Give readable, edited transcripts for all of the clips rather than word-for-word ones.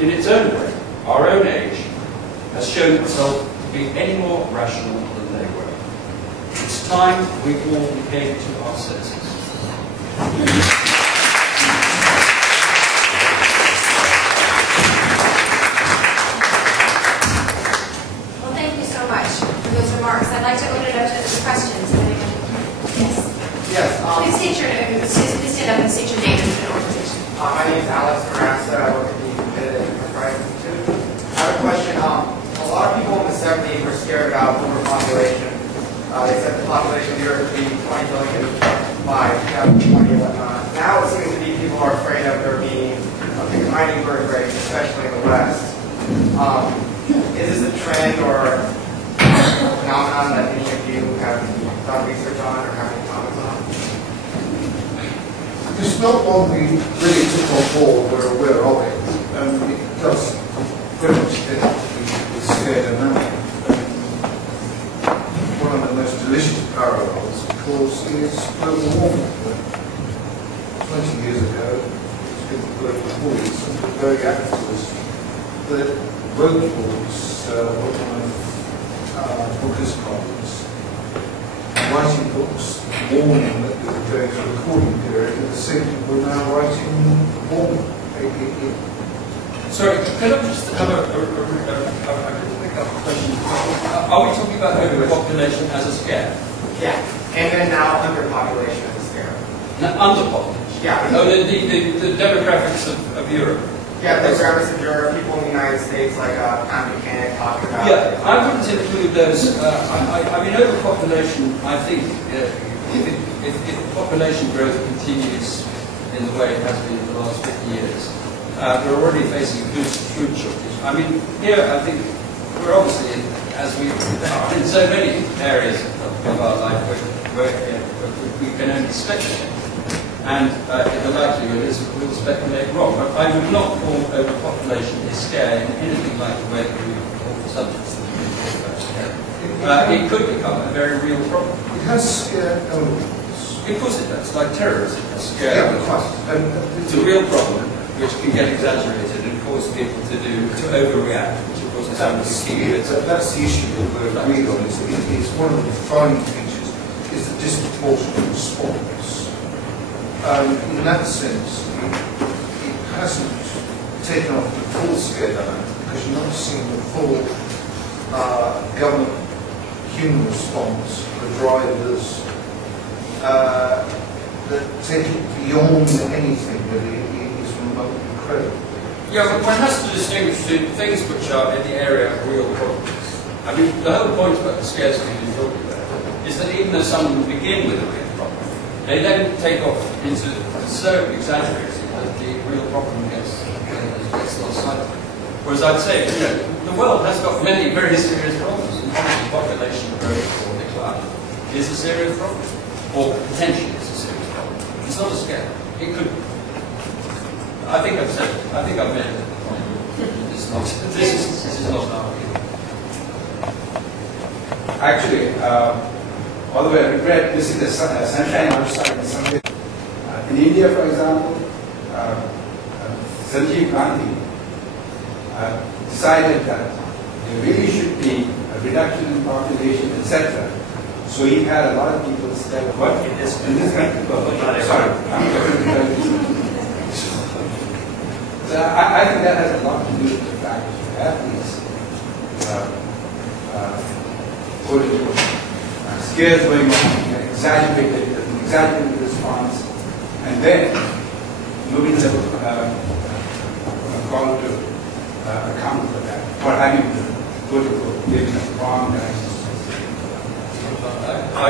in its own way, our own age has shown itself to be any more rational than they were. It's time we all came to our senses. Well, thank you so much for those remarks. I'd like to open it up to questions. Yes. Yes. Please stand up and state your name and organization. My name is Alex Carrassa. I work at the Competitive Enterprise Institute. I have a question. A lot of people in the 70s were scared about overpopulation. They said the population of the Earth would be 20 billion by 2020 and whatnot. Now it seems to be people are afraid of there being a declining birth rate, especially in the West. Is this a trend or a phenomenon that any of you have done research on or have any comments on? It's not one we really took on board, we're aware of it, and it does very much tend to be scared and one of the most delicious parallels, of course, is global warming. 20 years ago, it's been global warming, something very activist that wrote books, Buddhist scholars, writing books warning that we were going through a cooling period, and the same people are now writing warning. Sorry, could I just have a question? Are we talking about overpopulation as a scare? Yeah, and then now underpopulation as a scare. Underpopulation? Yeah. Oh, the demographics of Europe. Yeah, the demographics of Europe, people in the United States, like Tom Buchanan talking about. Yeah, I wouldn't include those. I mean, overpopulation, I think, if population growth continues in the way it has been in the last 50 years, we're already facing a food shortage. I mean, here I think we're obviously, as we are in so many areas of our life where we can only speculate. And the likelihood is that we'll speculate wrong. But I would not call overpopulation a scare in anything like the way that we call the subjects that we talk about. It could become a very real problem. It has scared elements. Of course it does, like terrorism. It's scary. It's a real problem which can get exaggerated and cause people to overreact, which of course is something to keep it. That's the issue that we're agreed on. It's one of the defining features is the disproportionate response. In that sense, it hasn't taken off the full scale element because you're not seeing the full government human response, the drivers that take it beyond anything that is remotely credible. Yeah, but one has to distinguish things which are in the area of real problems. I mean, the whole point about the scarcity you're talking about is that even though someone will begin with a real problem, they then take off into so exaggerating that the real problem gets lost sight of. Whereas I'd say, you know, the world has got many very serious problems, and population growth or decline is a serious problem, or potentially is a serious problem. It's not a scare. It could. I think I've said it. I think I've made it. It's not. This is not an argument. Actually, although I regret this is the sunshine outside in some way. In India, for example, Sanjeev Gandhi decided that there really should be a reduction in population, etc. So he had a lot of people say, "What in this country?" Sorry, so I think that has a lot to do with the fact that you have these political scares going on, exaggerated response, and then nobody will call to account for that, for having the political wrong guidance. I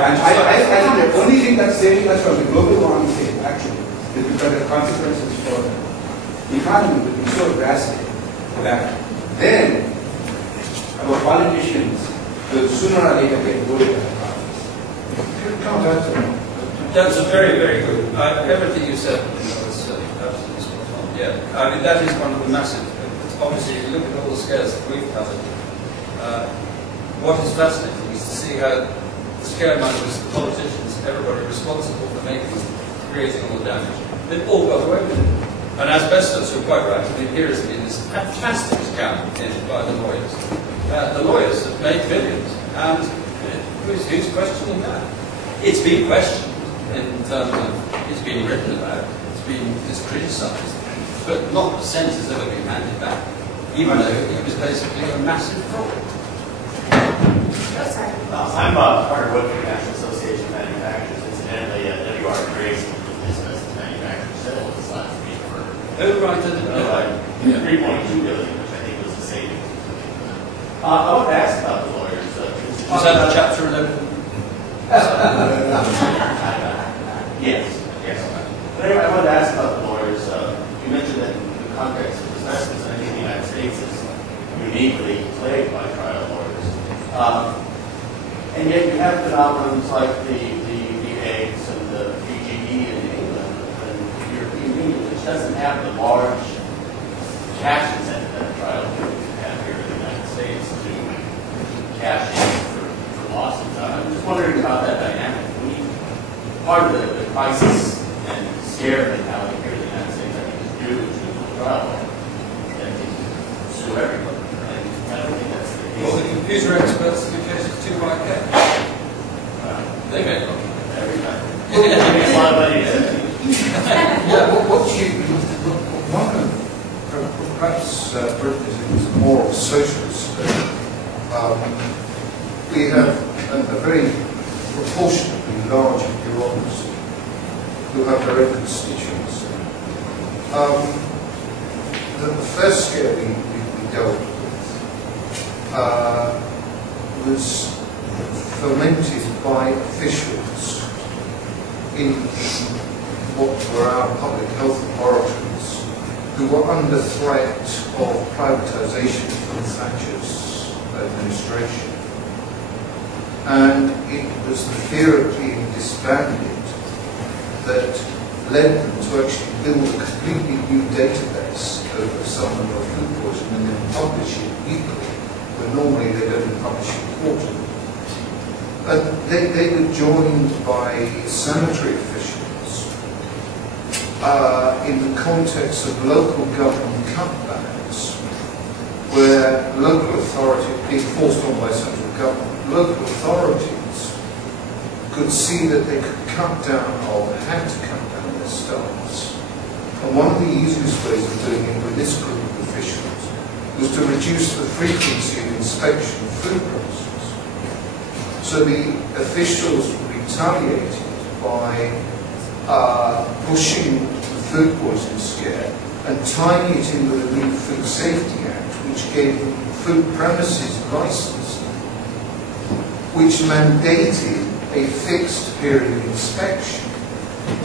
think the only thing that's saving us from the global warming thing, actually, is because the consequences for the economy will be so drastic that then our politicians will sooner or later get worried about this. That's a very, very good. Everything you said was absolutely spot on. Yeah, I mean that is one of the massive. Obviously, if you look at all the scares that we've covered, what is fascinating is to see how the scaremongers, the politicians, everybody responsible for creating all the damage, they've all got away with it. And asbestos, you're quite right. I mean, here has been this fantastic account by the lawyers. The lawyers have made billions, and who's questioning that? It's been questioned in terms of, it's been written about, it's criticised, but not a cent has ever been handed back, even though it was basically a massive fraud. Oh, sorry. I'm part of the National Association of Manufacturers. Incidentally, WR Grace, the asbestos manufacturer, settled this last week for $3.2 billion, which I think was the savings. I want to ask about the lawyers. Was that a chapter 11? Yes. But anyway, I wanted to ask about the lawyers. You mentioned that in the context of asbestos, I think the United States is uniquely plagued by trial lawyers. And yet you have phenomenons like the AIDS and the PGE in England and the European Union, which doesn't have the large cash incentive that a trial lawyer would have here in the United States to cash in for lawsuits. I'm just wondering about that dynamic. Part of the crisis and scare mentality here in the United States, I think, is due to the trial lawyer that can sue everybody. And I don't think that's the case. Well, the computer experts in the case of 2YK. They make money every time. Makes a lot of money. One of perhaps Britain is more of a socialist state. We have a very proportionately large bureaucracy who have their own constituency. The first scare we dealt with was fomented by officials in what were our public health laboratories who were under threat of privatisation from Thatcher's administration. And it was the fear of being disbanded that led them to actually build a completely new database of some number of food poisoning and then publish it weekly, when normally they'd only publish it quarterly. And they were joined by sanitary officials in the context of local government cutbacks, where local authority, being forced on by central government, local authorities could see that they could cut down or had to cut down their staffs. And one of the easiest ways of doing it with this group of officials was to reduce the frequency of inspection of food premises. So the officials retaliated by pushing the food poisoning scare and tying it in with the new Food Safety Act, which gave them food premises license, which mandated a fixed period of inspection,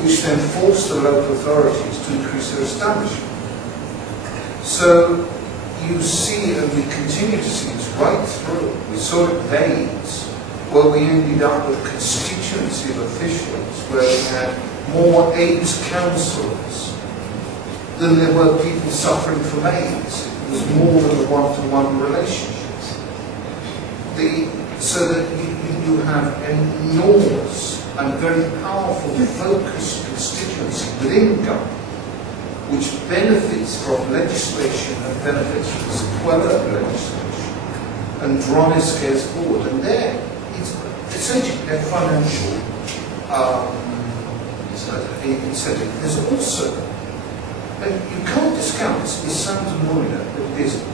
which then forced the local authorities to increase their establishment. So you see, and we continue to see this right through. We saw it with AIDS, where we ended up with a constituency of officials where we had more AIDS counsellors than there were people suffering from AIDS. It was more than a one-to-one relationship. So that you have an enormous and very powerful focused constituency within government which benefits from legislation and benefits from the sequela of legislation and drives cares forward. And there, it's essentially their financial incentive. There's also, and you can't discount this, it sounds annoying, but it isn't.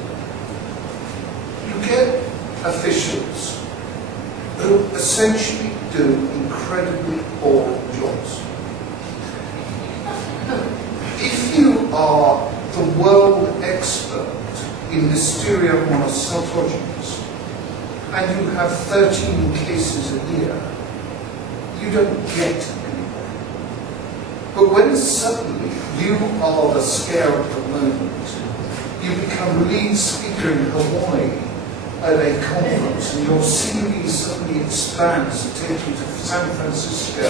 You get officials who essentially do incredibly boring jobs. If you are the world expert in Listeria monocytogenes and you have 13 cases a year, you don't get anywhere. But when suddenly you are the scare of the moment, you become lead speaker in Hawaii at a conference and your CV suddenly expands to take you to San Francisco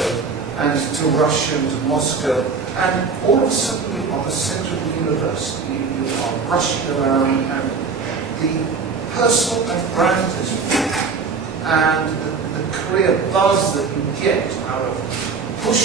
and to Russia and to Moscow, and all of a sudden you are the centre of the university, you are rushing around, and the personal and brand is and the career buzz that you get out of pushing